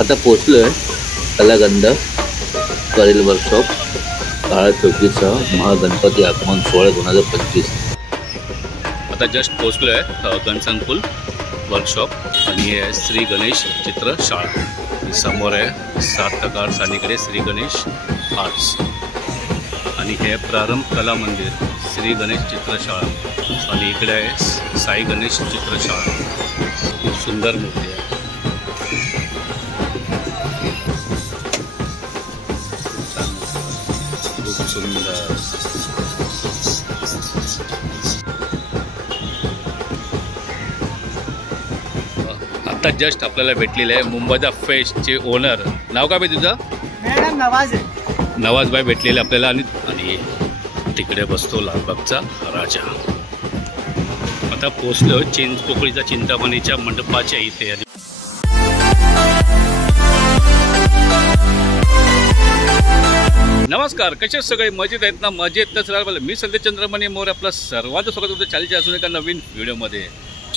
आता पोहोचलोय कलागंध करेल वर्कशॉप काळा चौकीसह महागणपती आगमन सोहळा 2025। आता जस्ट पोहोचलोय गणसंकुल वर्कशॉप आणि हे आहे श्री गणेश चित्रशाळा। समोर आहे 7 तकार सानीकडे श्री गणेश आर्ट्स आणि हे प्रारंभ कला मंदिर श्री गणेश चित्रशाळा आणि इकडे आहे साई गणेश चित्रशाळा। खूप सुंदर मूर्ती आहे। खूप सुंदर। आता जस्ट आपल्याला भेटलेले आहे मुंबईचा फेस्टचे ओनर। नाव काय बाई तुझं? मॅडम नवाज आहे। नवाज भाई भेटलेले आपल्याला आणि तिकडे बसतो लालबागचा राजा। आता पोहोचलो चिंचपोकळीचा चिंतामणीच्या मंडपाच्या इथे। नमस्कार, कसे सगळे मजेत आहेत ना? मजेतच राहा। मी संदेश चंद्रमणी मोरे आपलं सर्वांचं स्वागत होतं चालीच्या असून एका नवीन व्हिडिओमध्ये।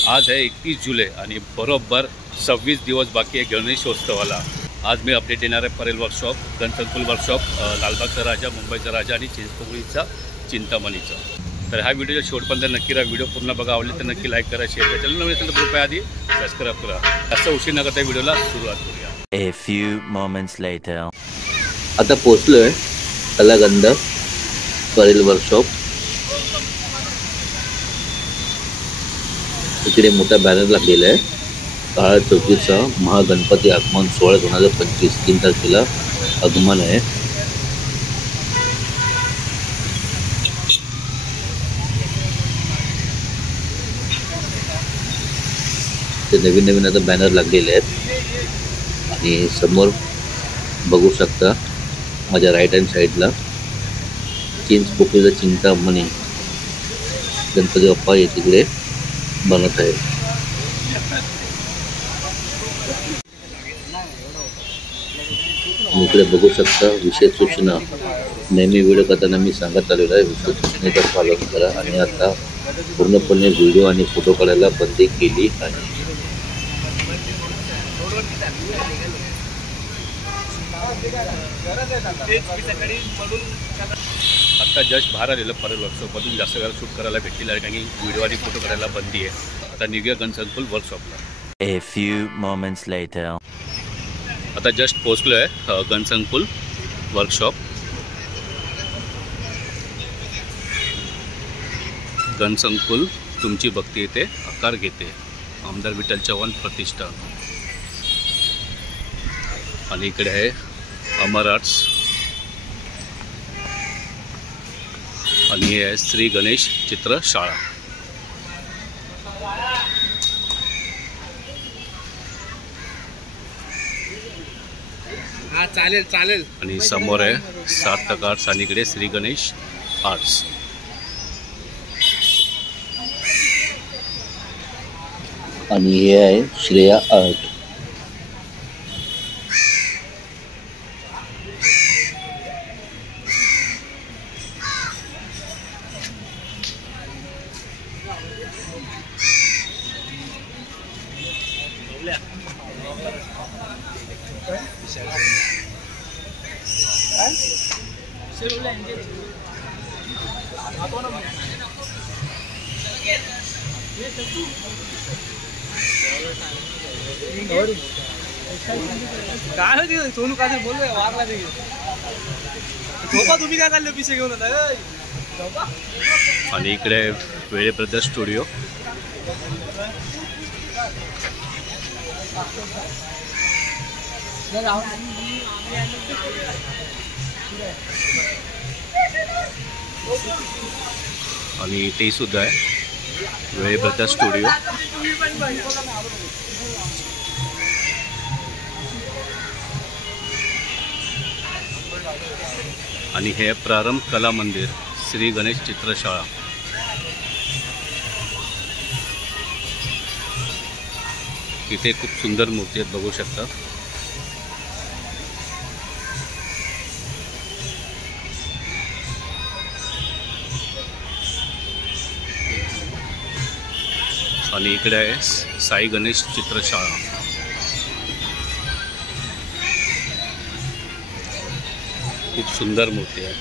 आज आहे 31 जुलै आणि बरोबर 26 दिवस बाकी आहे गणेशोत्सवाला। आज मी अपडेट देणार आहे परेल वर्कशॉप, गणसंकुल वर्कशॉप, लालबागचा राजा, मुंबईचा राजा आणि चिंचपोकळीचा चिंतामणीचा। तर हा व्हिडिओच्या शेवटपर्यंत नक्की राहा। व्हिडिओ पूर्ण बघा, आवडले तर नक्की लाईक करा, शेअर करा, चॅनल नवीन असेल तर कृपया आधी सबस्क्राईब करा। असं उशीर न करता व्हिडिओला सुरुवात करूया। A few moments later. आता पोहोचलोय कलागंध करेल वर्कशॉप। इकडे मोठा बॅनर लागलेला आहे काळा चौकीसह महागणपती आगमन सोहळा 2025। 3 तारखेला आगमन आहे। ते नवीन आता बॅनर लागलेले आहेत आणि समोर बघू शकता माझ्या राईट हँड साईडला चिंचपोकळीचा चिंतामणी गणपती बाप्पा हे तिकडे बनत आहे। इकडे बघू शकता विशेष सूचना। नेहमी व्हिडिओ करताना मी सांगत आलेलो आहे विशेष सूचनेचा पालन करा आणि आता पूर्णपणे व्हिडिओ आणि फोटो काढायला बंदी केली आहे। आता जस्ट बाहेर आलेलं परेल वर्कशॉपमधून जास्त वेळा शूट करायला भेटलेलं आहे कारण की व्हिडिओ आणि फोटो करायला बंदी आहे। आता निघूया गणसंकुल वर्कशॉपला। A few moments later. आता जस्ट पोहोचलो आहे गणसंकुल वर्कशॉप। गणसंकुल तुमची भक्ती येते आकार घेते, आमदार विठ्ठल चव्हाण प्रतिष्ठान। आणि इकडे आहे अमर आर्ट्स आणि हे आहे श्री गणेश चित्रशाळा। हा चालेल चालेल। आणि समोर आहे 7 तकार सानीकडे श्री गणेश आर्ट्स आणि हे आहे श्रेया आर्ट। काय होती सोनू काय बोललोय वारला ते झोपा तुम्ही काय चालले पिशे घेऊन आता। आणि इकडे वेळे ब्रदर्स स्टुडिओ। आणि ते सुद्धा आहे वेळे ब्रदर्स स्टुडिओ। आणि हे प्रारंभ कला मंदिर श्री गणेश चित्रशाळा। इथे खूप सुंदर मूर्ती आहेत बघू शकता। आणि इकडे आहे साई गणेश चित्रशाळा। खूप सुंदर मूर्ती आहे.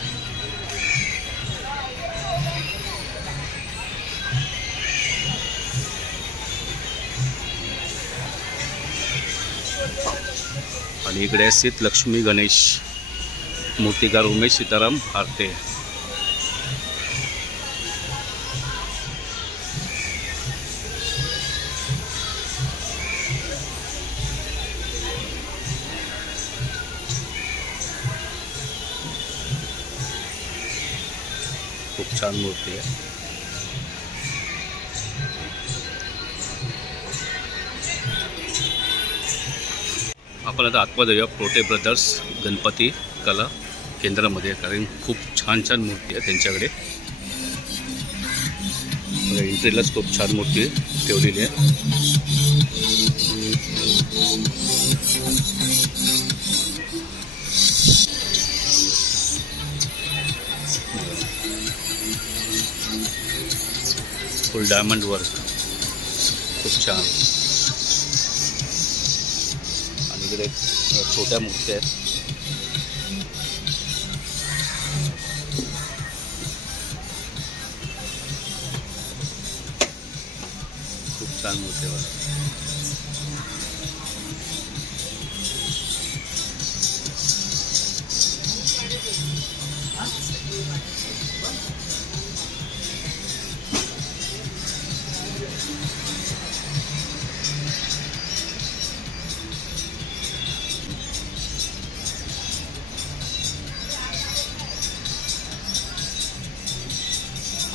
आणि इकडे स्थित लक्ष्मी गणेश, मूर्तिकार उमेश सीताराम आरते. खूप छान मूर्ती आहे. आपण आता आतमध्ये जाऊया पोटे ब्रदर्स गणपती कला केंद्रामध्ये, कारण खूप छान छान मूर्ती आहे त्यांच्याकडे. एंट्रीलाच खूप छान मूर्ती ठेवलेली आहे. फुल डायमंड वर्क, खूप छान. आणि इकडे छोट्या मूर्त्या आहेत. खूप छान मूर्त्या आहेत.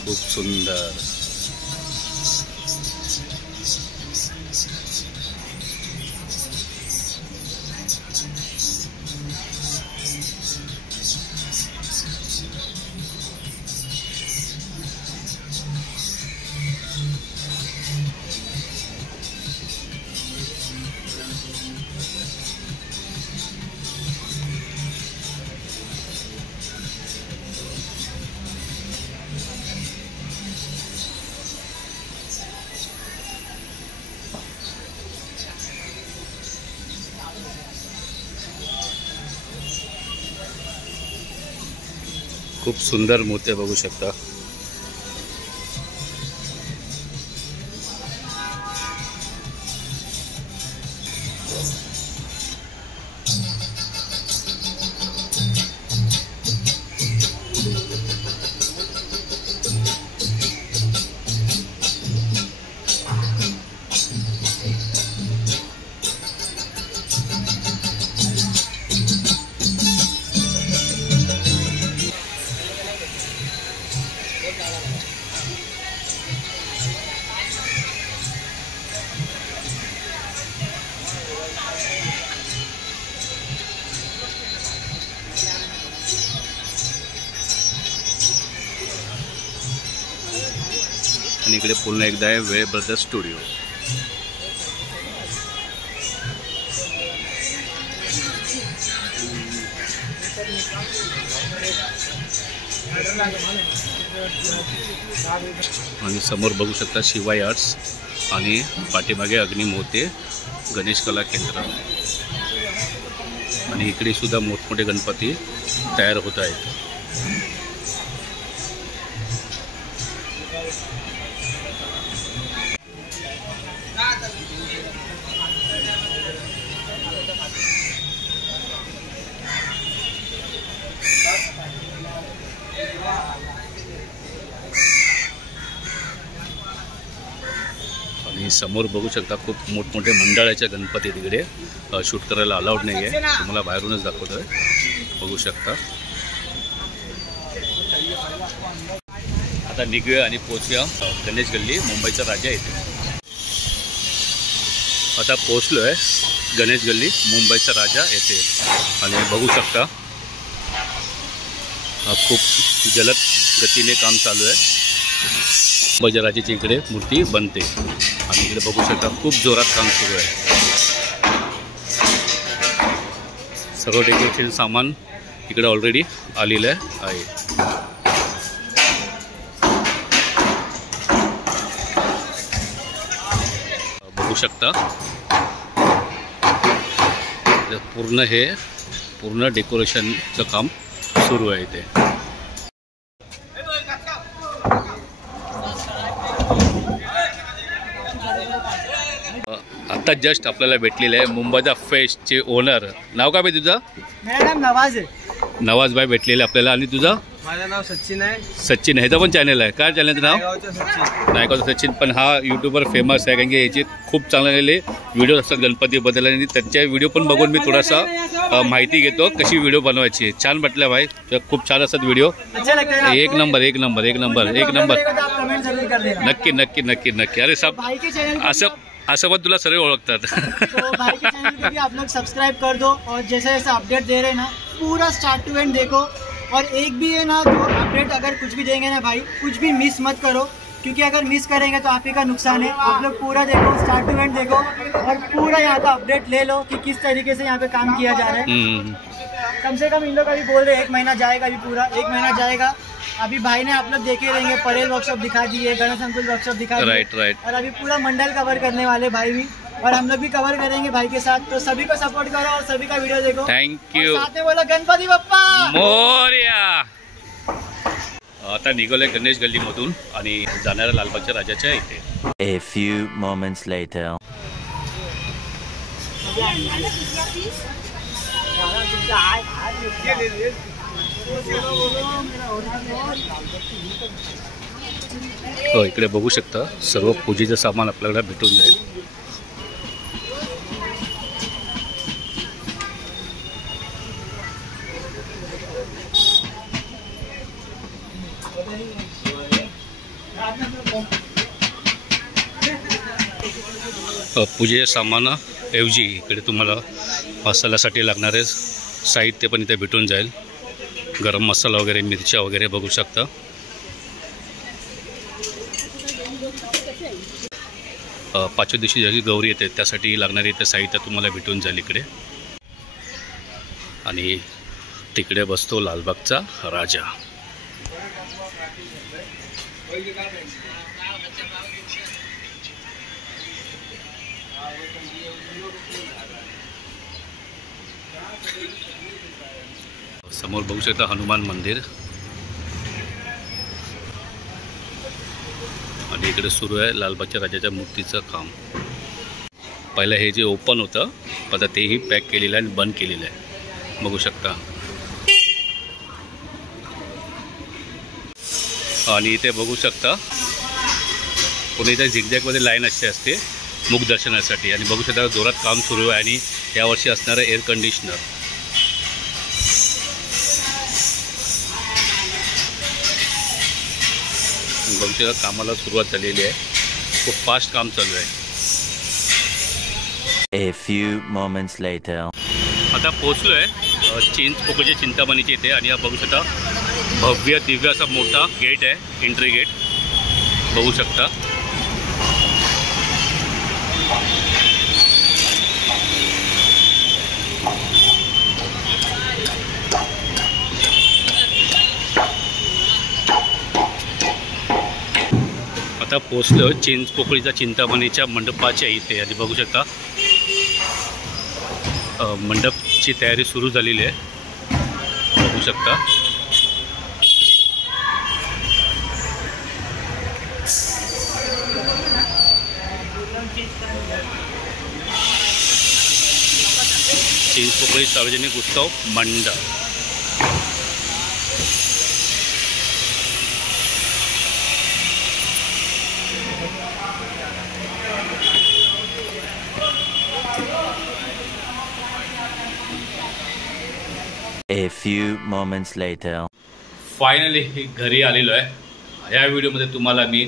खूप सुंदर. खूप सुंदर मूर्ती बघू शकता. आणि इकडे पुन्हा एकदा आहे वेळ ब्रदर्स स्टुडिओ. आणि समोर बघू शकता शिवाय आर्ट्स आणि पाठीमागे अग्निमोते गणेश कला केंद्र. आणि इकडे सुद्धा मोठमोठे गणपती तयार होत आहेत. आणि समोर बघू शकता खूप मोठमोठे मंडळाच्या गणपती तिकडे शूट करायला अलाउड नाही आहे. तुम्हाला बाहेरूनच दाखवतोय, बघू शकता. आता निघूया आणि पोचूया गणेश गल्ली, मुंबईचा राजा येते. आता पोचलो आहे गणेश गल्ली, मुंबईचा राजा येते. आणि बघू शकता खूप जलद गतीने काम चालू आहे. मुंबईच्या राजाची इकडे मूर्ती बनते. आणि इकडे बघू शकता खूप जोरात काम सुरू आहे. सगळं डेकोरेशन सामान इकडे ऑलरेडी आलेलं आहे. बघू शकता पूर्ण डेकोरेशनचं काम सुरू आहे इथे. आता जस्ट आपल्याला भेटलेले आहे मुंबईचा फेस्टचे ओनर. नाव काय भाई तुझं? मेरा नाम नवाज आहे. नवाज भाई भेटलेले आपल्याला. आणि तुझं? माझं नाव सचिन आहे. सचिन. ह्याचं पण चॅनल आहे. काय चॅनलचं नाव? नायगावचं सचिन. नायगावचं सचिन. पण हा यूट्यूबर फेमस आहे कारण की याचे खूप चांगले व्हिडिओ असतात गणपतीबद्दल आणि त्याच्या व्हिडिओ पण बघून मी थोडासा माहिती घेतो कशी व्हिडिओ बनवायची. छान म्हटलं भाई, खूप छान असतात व्हिडिओ. एक नंबर एक नंबर एक नंबर एक नंबर. नक्की नक्की नक्की नक्की. अरे सब असं पण तुला सर्व ओळखतात. तो भाई के चैनल को भी आप लोग सब्सक्राइब कर दो और जैसे जैसे अपडेट दे रहे हैं ना पूरा स्टार्ट टू एंड देखो. और एक भी है ना जो अपडेट अगर कुछ भी देंगे ना भाई कुछ भी मिस मत करो क्योंकि अगर मिस करेंगे तो आप ही का नुकसान है. आप लोग पूरा देखो, स्टार्ट टू एंड देखो और पूरा यहाँ का अपडेट ले लो कि किस तरीके से यहाँ पे काम किया जा रहा है. कम से कम इन लोग अभी बोल रहे 1 महीना जाएगा. अभी पूरा 1 महीना जाएगा. अभी भाई ने आप लोग देखे रहेंगे परेल वर्कशॉप दिखा दिए, गणेश अंकुल वर्कशॉप दिखा दिए. राइट. और अभी पूरा मंडल कवर करने वाले भाई भी और हम लोग भी कवर करेंगे भाई के साथ. तो सभी को सपोर्ट करो और सभी का वीडियो देखो. Thank you. साथ में बोलो गणपती बाप्पा मोरया. आता निघालोय गणेश गल्लीमधून आणि जाणाऱ्या लालबागच्या राजाच्या इथे. A few moments later. हो, इकडे बघू शकता सर्व पूजेचं सामान आपल्याला भेटून जाईल. पूजेच्या सामानाऐवजी इकडे तुम्हाला मसाल्यासाठी लागणारे साहित्य पण इथे भेटून जाईल. गरम मसाला वगैरे, मिरच्या वगैरे बघू शकता. पाचव्या दिवशी ज्याची गौरी येते त्यासाठी लागणारे इथे साहित्य तुम्हाला भेटून जाईल इकडे. आणि तिकडे बसतो लालबागचा राजा. समोर बघू शकता हनुमान मंदिर आणि इकडे सुरू आहे लालबागच्या राजाच्या मूर्तीचं काम. पहिलं हे जे ओपन होतं आता तेही पॅक केलेलं आहे आणि बंद केलेलं आहे बघू शकता. आणि इथे बघू शकता पुणे इथे झिगझॅगमध्ये लाईन अशी असते मुख दर्शनासाठी. आणि बघू शकता जोरात काम सुरू आहे आणि यावर्षी असणारं एअर कंडिशनर. बघू शकता कामाला सुरुवात झालेली आहे. खूप फास्ट काम चालू आहे. A few moments later. आता पोहोचलो आहे चिंचपोकळीच्या चिंतामणीच्या इथे. आणि हा बघू शकता भव्य दिव्य असा मोठा गेट आहे, एंट्री गेट बघू शकता. आता पोचलो चिंचपोकळीच्या चिंतामणीच्या मंडपाच्या इथे. आणि बघू शकता मंडपची तयारी सुरू झालेली आहे बघू शकता. चिंचपोकळी सार्वजनिक उत्सव मंडप. A few moments later. Finally घरी आलेलो आहे. ह्या व्हिडिओमध्ये तुम्हाला मी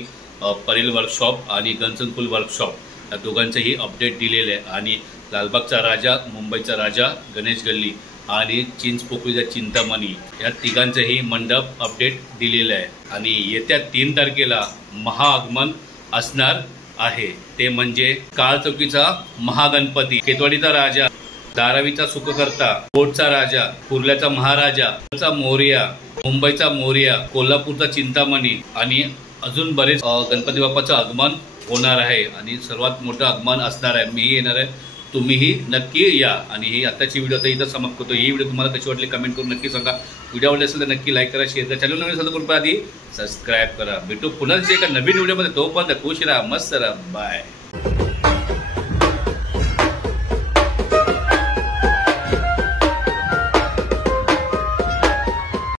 परेल वर्कशॉप आणि गणसंकुल वर्कशॉप या दोघांचेही अपडेट दिलेले आहे. आणि लालबागचा राजा, मुंबईचा राजा, गणेश गल्ली आणि चिंचपोकळीचा चिंतामणी या तिघांचेही मंडप अपडेट दिलेलं आहे. आणि येत्या 3 तारखेला महाआगमन असणार आहे. ते म्हणजे काळचौकीचा महागणपती, केतवाडीचा राजा, धारावीचा सुखकर्ता, कोटचा राजा, कुर्ल्याचा महाराजा, मोरया, मुंबईचा मोरया, कोल्हापूरचा चिंतामणी आणि अजून बरेच गणपती बाप्पाचं आगमन होणार आहे. आणि सर्वात मोठं आगमन असणार आहे. मीही येणार आहे तुम्हीही नक्की या. आणि ही आताची व्हिडिओ आता इथं समाप्त करतो. ही व्हिडिओ तुम्हाला कशी वाटली कमेंट करून नक्की सांगा. व्हिडिओ आवडली असेल तर नक्की लाईक करा, शेअर करा, चॅनल नवीन असेल तर कृपया आधी सबस्क्राईब करा. भेटू पुन्हा एका नवीन व्हिडिओमध्ये. तोपर्यंत खुश राहा, मस्त राहा, बाय.